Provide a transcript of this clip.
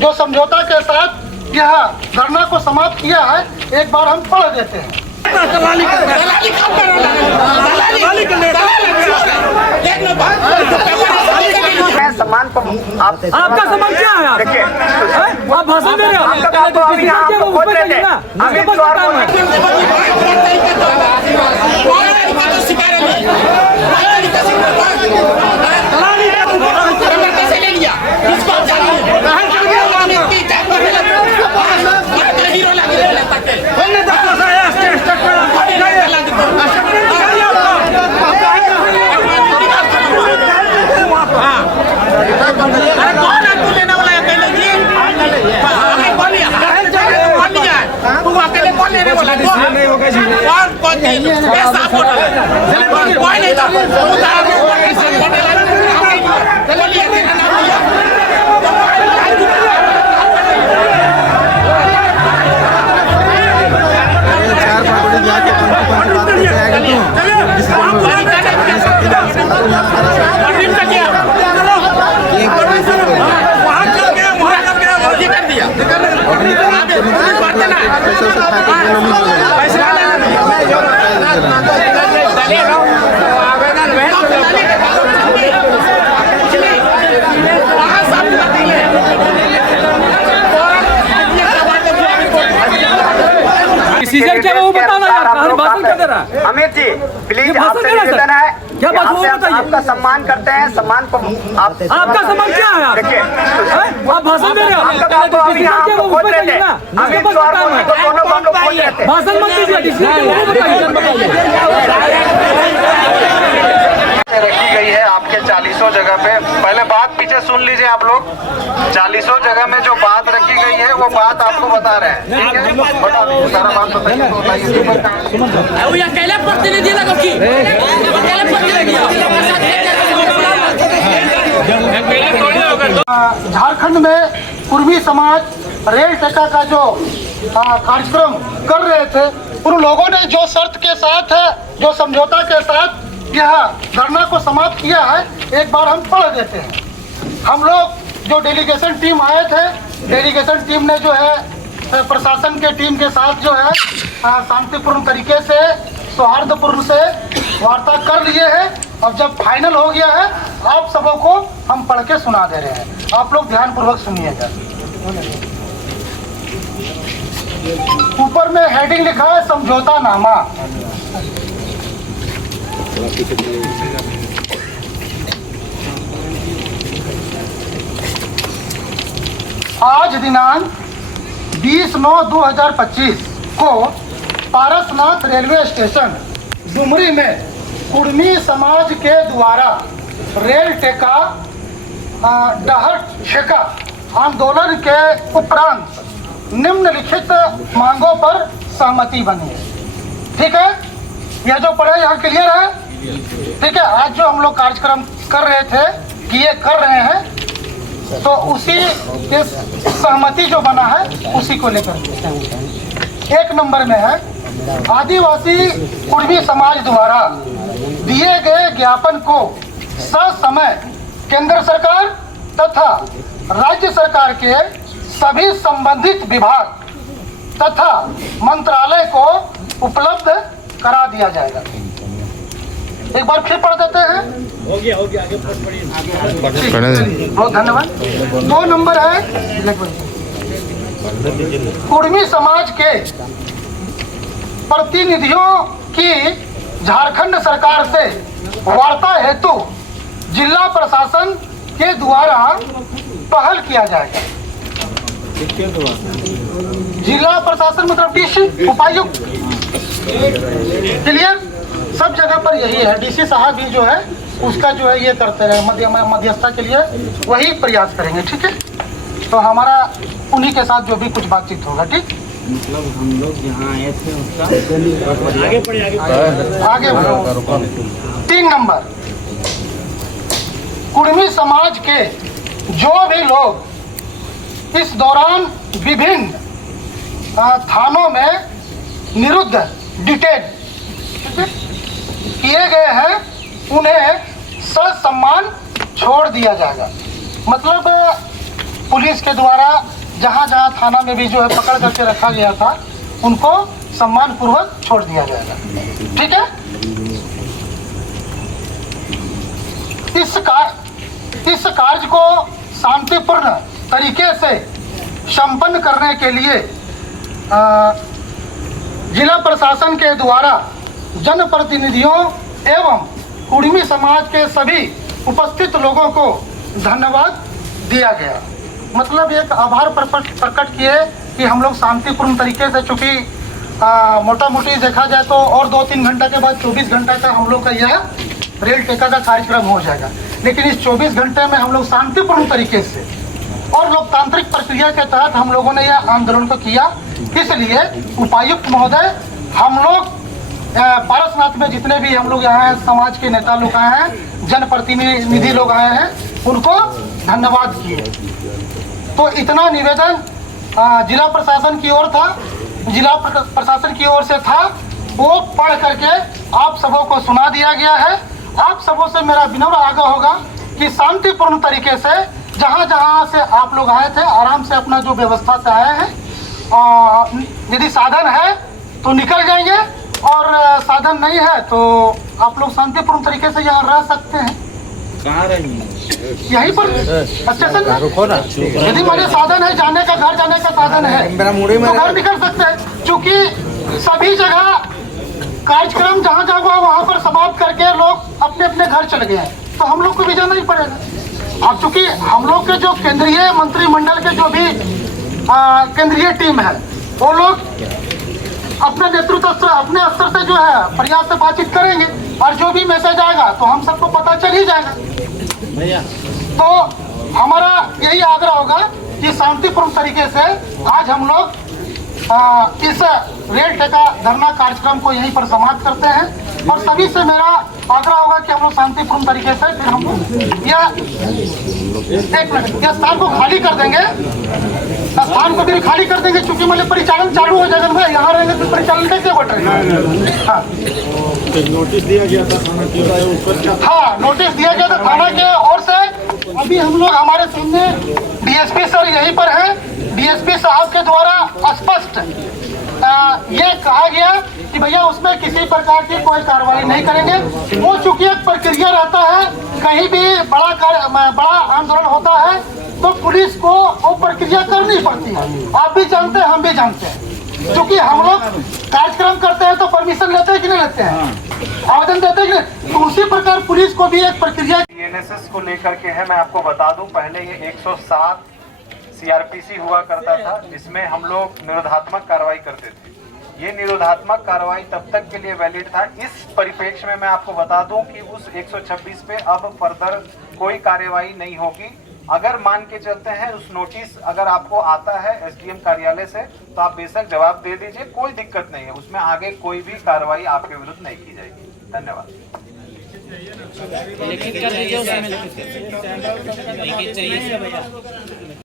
जो समझौता के साथ यह धरना को समाप्त किया है, एक बार हम पढ़ देते हैं। सम्मान को आपका सम्मान क्या है? आप भाषण दे रहे हो? सीजन क्या वो बताना यार, भाषण क्या दे रहा है? अमित जी प्लीज आपसे निवेदन है, क्या बात वो बताइए। आपका सम्मान करते हैं, सम्मान को आपका सम्मान क्या है? आप भाषण दे रहे हो? भाषण मत दीजिए। रखी गई है आपके 40 जगह पे। पहले बात पीछे सुन लीजिए आप लोग। 40 जगह में जो बात रखी गई है वो बात आपको बता रहे हैं, ठीक है? बता दीजिए, सारा बात बताइए। अकेले प्रतिनिधि झारखंड में कुर्मी समाज रेल टेका का जो कार्यक्रम कर रहे थे, उन लोगों ने जो शर्त के साथ, जो समझौता के साथ यह धरना को समाप्त किया है, एक बार हम पढ़ देते हैं। हम लोग जो डेलीगेशन टीम आए थे, डेलीगेशन टीम ने जो है प्रशासन के टीम के साथ जो है शांतिपूर्ण तरीके से, सौहार्दपूर्ण से वार्ता कर लिए हैं। अब जब फाइनल हो गया है, आप सबों को हम पढ़ के सुना दे रहे हैं। आप लोग ध्यानपूर्वक सुनिएगा। ऊपर में हेडिंग लिखा है समझौता नामा। आज दिनांक 20/9/2025 को पारसनाथ रेलवे स्टेशन डुमरी में कुर्मी समाज के द्वारा रेल टेका डहर ठेका आंदोलन के उपरांत निम्नलिखित मांगों पर सहमति बनी है। ठीक है, यह जो पढ़े यहाँ क्लियर है? ठीक है, आज जो हम लोग कार्यक्रम कर रहे थे, किए कर रहे हैं, तो उसी के सहमति जो बना है उसी को लेकर एक नंबर में है, आदिवासी कुर्मी समाज द्वारा दिए गए ज्ञापन को ससमय केंद्र सरकार तथा राज्य सरकार के सभी संबंधित विभाग तथा मंत्रालय को उपलब्ध करा दिया जाएगा। एक बार फिर पढ़ देते हैं। हो गया आगे पढ़िए। बहुत धन्यवाद। 2 नंबर है, कुर्मी समाज के प्रतिनिधियों की झारखंड सरकार से वार्ता हेतु जिला प्रशासन के द्वारा पहल किया जाएगा। जिला प्रशासन मतलब डीसी, उपायुक्त, क्लियर? सब जगह पर यही है। डीसी साहब भी जो है उसका जो है ये करते रहे, मध्यस्थता के लिए वही प्रयास करेंगे। ठीक है, तो हमारा उन्हीं के साथ जो भी कुछ बातचीत होगा। ठीक, मतलब हम लोग यहाँ आए थे उसका आगे बढ़ो। 3 नंबर, कुर्मी समाज के जो भी लोग इस दौरान विभिन्न थानों में निरुद्ध डिटेन किए गए हैं, उन्हें ससम्मान छोड़ दिया जाएगा। मतलब पुलिस के द्वारा जहाँ जहाँ थाना में भी जो है पकड़ करके रखा गया था उनको सम्मान पूर्वक छोड़ दिया जाएगा। ठीक है। इस कार्य को शांतिपूर्ण तरीके से संपन्न करने के लिए जिला प्रशासन के द्वारा जनप्रतिनिधियों एवं कुर्मी समाज के सभी उपस्थित लोगों को धन्यवाद दिया गया। मतलब एक आभार प्रकट किए कि हम लोग शांतिपूर्ण तरीके से, चूँकि मोटा मोटी देखा जाए तो और 2-3 घंटा के बाद 24 घंटा का हम लोग का यह रेल टेका का कार्यक्रम हो जाएगा, लेकिन इस 24 घंटे में हम लोग शांतिपूर्ण तरीके से और लोकतांत्रिक प्रक्रिया के तहत हम लोगों ने यह आंदोलन को किया। इसलिए उपायुक्त महोदय, हम लोग पारसनाथ में जितने भी हम लोग यहाँ समाज के नेता लोग आए हैं, जनप्रतिनिधि लोग आए हैं, उनको धन्यवाद किए। तो इतना निवेदन जिला प्रशासन की ओर था, जिला प्रशासन की ओर से था, वो पढ़ करके आप सबों को सुना दिया गया है। आप सबों से मेरा विनम्र आग्रह होगा कि शांतिपूर्ण तरीके से जहाँ जहाँ से आप लोग आए थे आराम से अपना जो व्यवस्था से आए हैं, यदि साधन है तो निकल जाएंगे और साधन नहीं है तो आप लोग शांतिपूर्ण तरीके से यहाँ रह सकते हैं। कहाँ रहेंगे? यहीं पर स्टेशन में। यदि मेरे साधन है जाने का, घर जाने का साधन है तो घर निकल सकते हैं। क्योंकि सभी जगह कार्यक्रम जहाँ जहाँ हुआ वहाँ पर समाप्त करके लोग अपने अपने घर चले गए हैं, तो हम लोग को भी जाना ही पड़ेगा। अब चूंकि हम लोग के जो केंद्रीय मंत्रिमंडल के जो भी केंद्रीय टीम है, वो लोग अपने नेतृत्व स्तर, अपने स्तर से जो है प्रयास से बातचीत करेंगे और जो भी मैसेज आएगा तो हम सबको पता चल ही जाएगा। तो हमारा यही आग्रह होगा कि शांतिपूर्ण तरीके से आज हम लोग इस रेल टेका धरना कार्यक्रम को यहीं पर समाप्त करते हैं और सभी से मेरा आग्रह होगा कि हम लोग शांतिपूर्ण तरीके से फिर हम लोग यह स्थान को खाली कर देंगे, स्थान को भी खाली कर देंगे, क्योंकि मतलब परिचालन चालू हो जाएगा ना। यहाँ रहेंगे तो परिचालन कैसे बढ़ रहे? हाँ, नोटिस दिया गया था थाना की। हाँ, नोटिस दिया गया था थाना के ओर से। अभी हम लोग, हमारे सामने डीएसपी सर यहीं पर हैं। डीएसपी साहब के द्वारा स्पष्ट ये कहा गया कि भैया उसमें किसी प्रकार की कोई कार्रवाई नहीं करेंगे। वो चूंकि एक प्रक्रिया रहता है, कहीं भी बड़ा आंदोलन होता है तो पुलिस को वो प्रक्रिया करनी पड़ती है। आप भी जानते हैं, हम भी जानते हैं। क्योंकि हम लोग कार्यक्रम करते हैं तो परमिशन लेते हैं कि नहीं लेते हैं, आवेदन देते हैं कि नहीं, तो उसी प्रकार पुलिस को भी एक प्रक्रिया एनएसएस को लेकर के है। मैं आपको बता दूं, पहले ये 107 सीआरपीसी हुआ करता था, जिसमें हम लोग निरोधात्मक कार्रवाई करते थे। ये निरोधात्मक कार्रवाई तब तक के लिए वैलिड था। इस परिप्रेक्ष्य में मैं आपको बता दूं कि उस 126 पे अब फर्दर कोई कार्यवाही नहीं होगी। अगर मान के चलते हैं उस नोटिस अगर आपको आता है एसडीएम कार्यालय से, तो आप बेशक जवाब दे दीजिए, कोई दिक्कत नहीं है। उसमें आगे कोई भी कार्रवाई आपके विरुद्ध नहीं की जाएगी। धन्यवाद। लिखित कर दीजिए, उसमें लिखित चाहिए।